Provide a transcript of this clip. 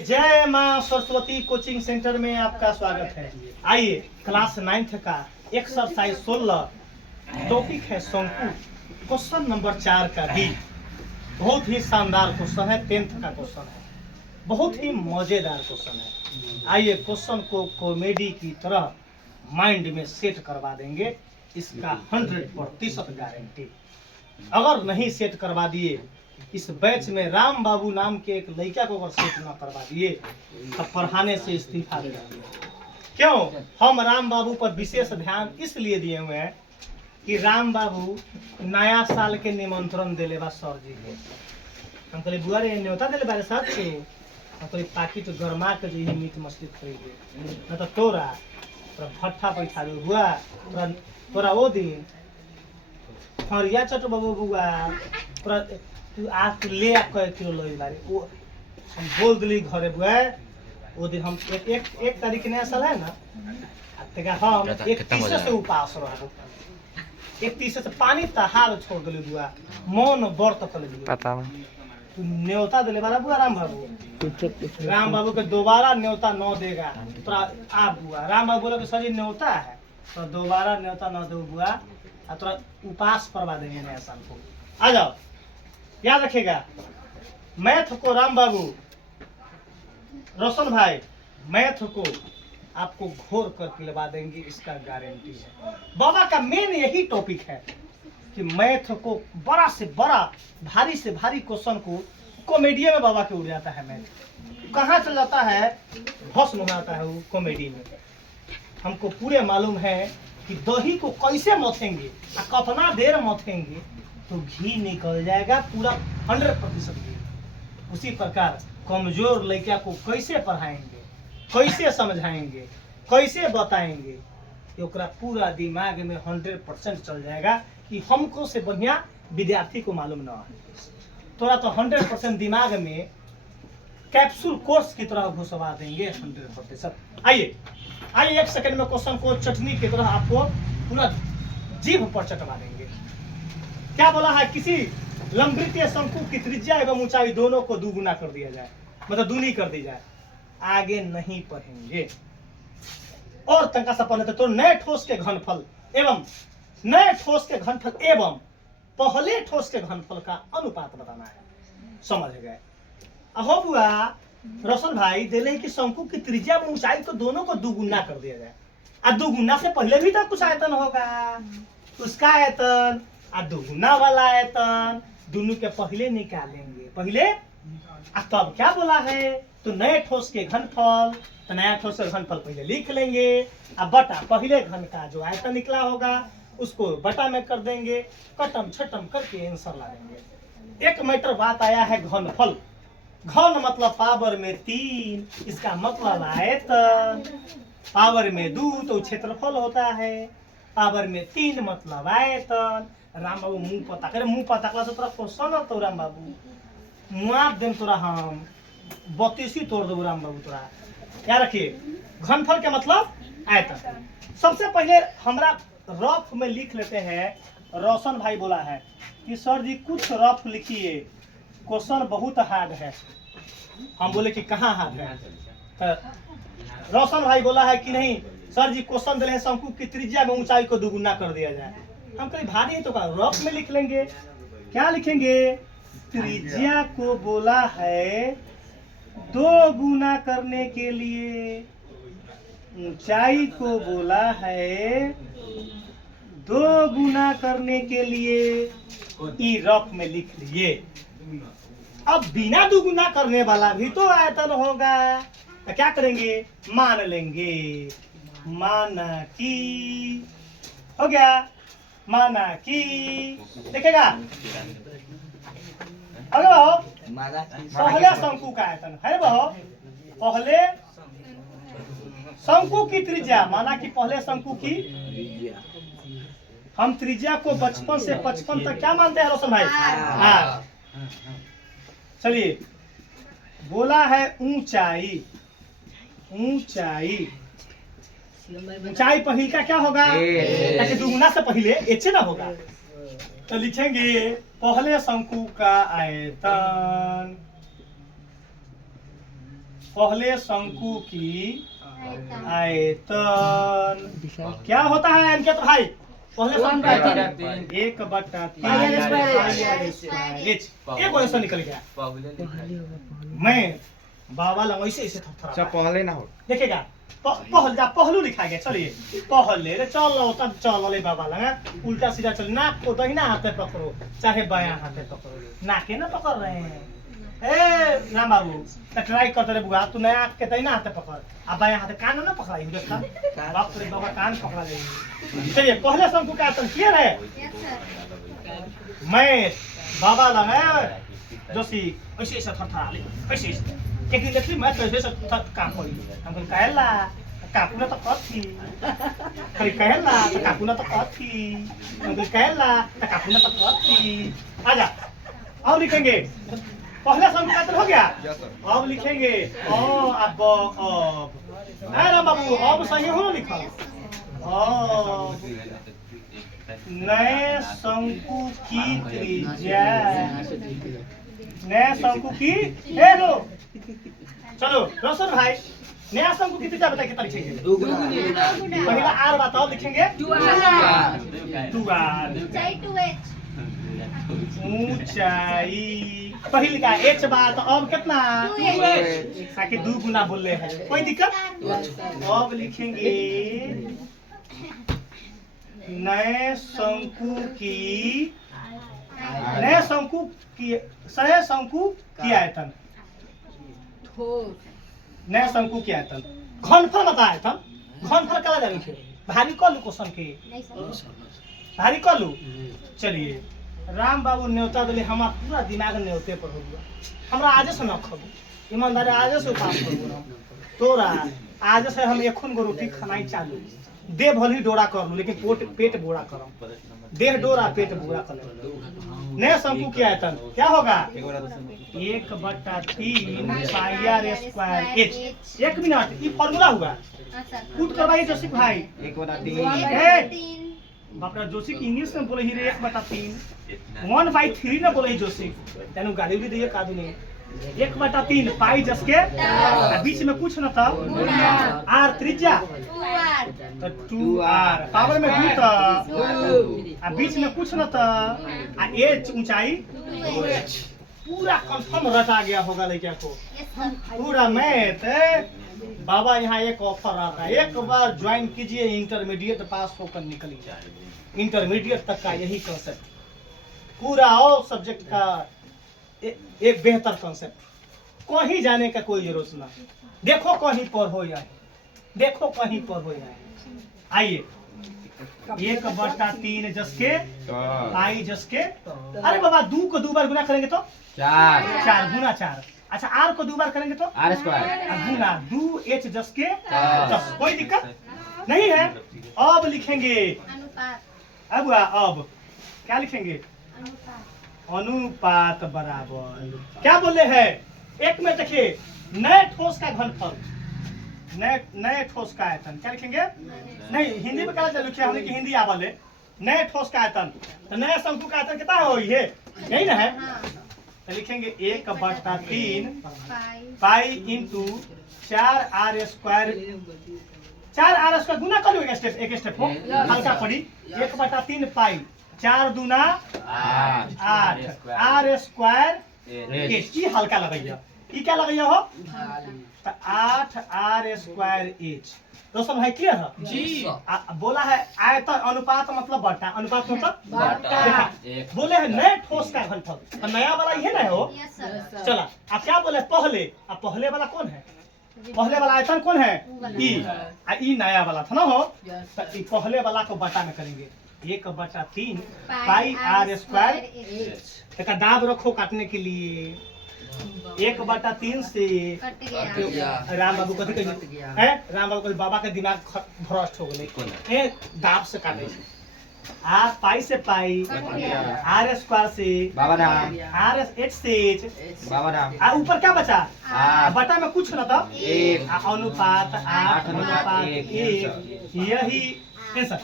जय माँ Saraswati coaching centre में आपका स्वागत है। आइए क्लास 9th का एक्सरसाइज 16 टॉपिक है शंकु। क्वेश्चन नंबर 4 का भी बहुत ही शानदार क्वेश्चन है। 10th का क्वेश्चन है, बहुत ही मजेदार क्वेश्चन है। आइए क्वेश्चन को कॉमेडी की तरह माइंड में सेट करवा देंगे। इसका 100% गारंटी। अगर नहीं सेट करवा दिए, इस बैच में राम बाबू नाम के एक लड़का को अगर सेट न करवा दिए तो पढ़ाने से इस्तीफा दे देंगे। क्यों? हम राम बाबू पर विशेष ध्यान इसलिए दिए हुए हैं कि राम बाबू नया साल के निमंत्रण दिले बा सर जी के। हम कहले बुआ रे न्योता दिले बारे साहब के। हम कहले पाकिट गरमा के जो मीट मछली खरीदे न तो तोरा भट्ठा बैठा दो बुआ। तोरा वो दिन फरिया चट बाबू बुआ तू आज ले आ कई किलो लई बारे वो हम बोल दिली घरे बुआ। वो दिन हम एक तारीख नया साल है ना, तेका हम 31 से उपास रहबो। 31 से पानी तहार छोड़ दिली बुआ, मन व्रत कर ली पता तू न्योता दिले बारा बुआ। राम बाबू के दोबारा न्योता न देगा तो आ बुआ। राम बाबू बोला कि सर जी न्योता है तो दोबारा न्योता न दो बुआ, थोड़ा उपास करवा देंगे नया साल को। आ जाओ, याद रखिएगा। मैथ को राम बाबू, रोशन भाई मैथ को आपको घोर कर पिलवा देंगे, इसका गारंटी है। बाबा का मेन यही टॉपिक है कि मैथ को बड़ा से बड़ा भारी से भारी क्वेश्चन को कॉमेडी में बाबा के उड़ जाता है। मैथ कहाँ चल जाता है, भस्म हो जाता है वो कॉमेडी में। हमको पूरे मालूम है कि दही को कैसे मथेंगे और कितना देर मथेंगे तो घी निकल जाएगा पूरा 100% घी। उसी प्रकार कमजोर लड़का को कैसे पढ़ाएंगे, कैसे समझाएंगे, कैसे बताएंगे कि ओकरा पूरा दिमाग में 100% चल जाएगा कि हमको से बढ़िया विद्यार्थी को मालूम ना है। थोड़ा तो 100% दिमाग में कैप्सूल कोर्स की तरह घुसवा देंगे 100%। आइए आइए 1 सेकंड में क्वेश्चन को चटनी की तरह आपको पूरा जीभ पर चटवा देंगे। क्या बोला है? किसी लंबवृत्तीय शंकु की त्रिज्या एवं ऊंचाई दोनों को दुगुना कर दिया जाए, मतलब दूनी कर दी जाए। आगे नहीं पढ़ेंगे और तंका सा पढ़ने तो नए ठोस के घनफल एवं नए ठोस के घनफल एवं पहले ठोस के घनफल का अनुपात बताना है। समझ गए? अहो बुआ रोशन भाई दिले कि शंकु की त्रिज्या एवं ऊंचाई को दोनों को दुगुना कर दिया जाए। और दुगुना से पहले भी तो कुछ आयतन होगा, उसका आयतन और दुगुना वाला आयतन दोनों के पहले निकालेंगे। पहले तब क्या बोला है तो नए ठोस के घनफल, तो नया ठोस के घनफल पहले लिख लेंगे। अब बटा पहले घन का जो आयतन निकला होगा उसको बटा में कर देंगे, कटम छटम करके आंसर ला देंगे। 1 मीटर बात आया है घनफल। घन मतलब पावर में 3, इसका मतलब आयतन। पावर में 2 तो क्षेत्रफल होता है, पावर में 3 मतलब आयतन। राम बाबू मुंह पता करे, मुंह पता कला से तोरा क्वेश्चन तो राम बाबू मुआब देम तोरा हम 32 तोड़ दो राम बाबू तोरा। क्या रखिए घनफल के मतलब आयतन। सबसे पहले हमरा रफ में लिख लेते हैं। रोशन भाई बोला है कि सर जी कुछ रफ लिखिए, क्वेश्चन बहुत हार्ड है। हम बोले कि कहाँ हार्ड है? तो रोशन भाई बोला है कि नहीं सर जी क्वेश्चन दिले हैं शंकु की त्रिज्या में ऊंचाई को दुगुना कर दिया जाए। हम कहीं भारी है तो का रफ में लिख लेंगे। क्या लिखेंगे? त्रिज्या को बोला है 2 गुना करने के लिए, ऊंचाई को बोला है 2 गुना करने के लिए। ई रफ में लिख लिए। अब बिना दुगुना करने वाला भी तो आयतन होगा, तो क्या करेंगे? मान लेंगे। माना कि हो गया, माना कि देखेगा अरे बहो पहले शंकु का आयतन है। बहो पहले शंकु की त्रिज्या, माना कि पहले शंकु की, हम त्रिज्या को 55 से 55 तक क्या मानते हैं रोशन भाई? हाँ चलिए बोला है ऊंचाई। ऊंचाई ऊंचाई पहले का क्या होगा? ताकि दुगुना से पहले एच ना होगा तो लिखेंगे पहले शंकु का आयतन पहले शंकु की आयतन क्या होता है इनके तो भाई? पहले शंकु का आयतन 1/3 एक वैसा निकल गया। मैं बाबा लंग ऐसे ऐसे थरथरा पहले ना हो देखेगा पहलू लिखा गया। चलिए पहले चलो तब चलो ले बाबा लंग उल्टा सीधा चल नाक को दाहिना हाथ में पकड़ो चाहे बायां हाथ में पकड़ो। नाके ना पकड़ रहे हैं ए राम बाबू तो ट्राई करते रहे बुआ। तू नया के दाहिना हाथ में पकड़ अब बायां हाथ कान ना पकड़ाई दोस्त बाप रे बाबा कान पकड़ा ले। चलिए पहले शंकु का आयतन क्लियर है। मैं बाबा लंग जोशी ऐसे ऐसे थरथरा ले ऐसे ऐसे एक दिन देखली मैं कैसे सब काम करी हम कहला काकुना तो कथी खरी कहला तो काकुना तो कथी हम कहला तो काकुना तो कथी। आजा अब लिखेंगे पहला शब्द का हो गया। अब लिखेंगे अब राम बाबू अब सही हो लिखा नए शंकु की त्रिज्या नया शंकु की हेलो चलो रोशन भाई नया शंकु की त्रिज्या बताइए कितना लिखेंगे? पहला आर बताओ लिखेंगे 2r ऊंचाई पहले का h बात अब कितना 2h ताकि 2 गुना बोल रहे हैं कोई दिक्कत। अब लिखेंगे नए शंकु की सह शंकु की आयतन नया शंकु की आयतन घनफल बता आयतन घनफल कला जानी थे भारी कलू क्वेश्चन के भारी कलू। चलिए राम बाबू न्योता दिले हमारा पूरा दिमाग न्योते पर हो गया हमरा आज से न खबू ईमानदारी आज से काम करू तोरा आज से हम एखन गो रोटी खानाई चालू दे भली डोरा कर लू लेकिन पेट बोरा करम देह डोरा पेट बोरा कर नया शंकु की आयतन क्या होगा 1/3 पाई r स्क्वायर h। एक मिनट ये फॉर्मूला हुआ पुट करवाइए जोशी भाई 1/3 बाप रे जोशी की इंग्लिश में बोले ही रे 1/3 1/3 ना बोले ही जोशी तेनु गाली भी दिए कादू ने 1/3 पाई जस के बीच में कुछ न था r त्रिज्या तो 2r पावर में 2 था बीच में कुछ न था h ऊंचाई 2h पूरा कंफर्म रटा गया होगा लड़किया को पूरा मैथ। बाबा यहाँ एक ऑफर आता है एक बार ज्वाइन कीजिए इंटरमीडिएट पास होकर निकलिए इंटरमीडिएट तक का यही कंसेप्ट पूरा और सब्जेक्ट का एक बेहतर कंसेप्ट कहीं जाने का कोई जरूरत ना देखो कहीं पर हो जाए देखो कहीं पर हो जाए। आइए 1/3 जस के पाई जस के अरे बाबा 2 को 2 बार गुना करेंगे तो 4 गुना 4 अच्छा r को 2 बार करेंगे तो r स्क्वायर गुना 2h जस के 10 कोई दिक्कत नहीं है। अब लिखेंगे अब क्या लिखेंगे अनुपात बराबर क्या बोले हैं एक में देखिए नए ठोस का घनफल नए ठोस का आयतन क्या लिखेंगे नहीं हिंदी में क्या लिखे हमने की हिंदी आवल है नए ठोस का आयतन तो नया शंकु का आयतन कितना हो ये यही ना है तो लिखेंगे 1/3 pi into 4r square 4r square गुना कर लो एक स्टेप हो हल्का पड़ी 1/3 पाई 4 दूना 8 r स्क्वायर h हल्का लगैया ई क्या लगैया हो तो 8r स्क्वायर h दोस्तों भाई क्लियर है जी बोला है आयतन अनुपात मतलब बटा अनुपात मतलब बटा बोले है नए ठोस का घनफल तो नया वाला ये ना हो चला अब क्या बोले पहले अब पहले वाला कौन है पहले वाला आयतन कौन है ई नया वाला था ना हो तो ई पहले वाला को बटा में करेंगे 1/3 पाई r स्क्वायर एक दाब रखो काटने के लिए 1/3 से राम बाबू कथी कहिए है राम बाबू बाबा के दिमाग भ्रष्ट हो गए दाब से काटे आ पाई से पाई r स्क्वायर से बाबा नाम r h से h बाबा नाम आ ऊपर क्या बचा बटा में कुछ ना था अनुपात 8 अनुपात 1 यही आंसर